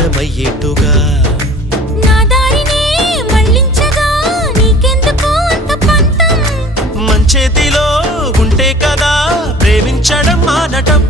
అర్థమయ్యేట్టుగా నా దారినే మళ్ళించగా నీకెందుకు అంత పంతం మంచేతిలో ఉంటే కదా ప్రేమించడం మానటం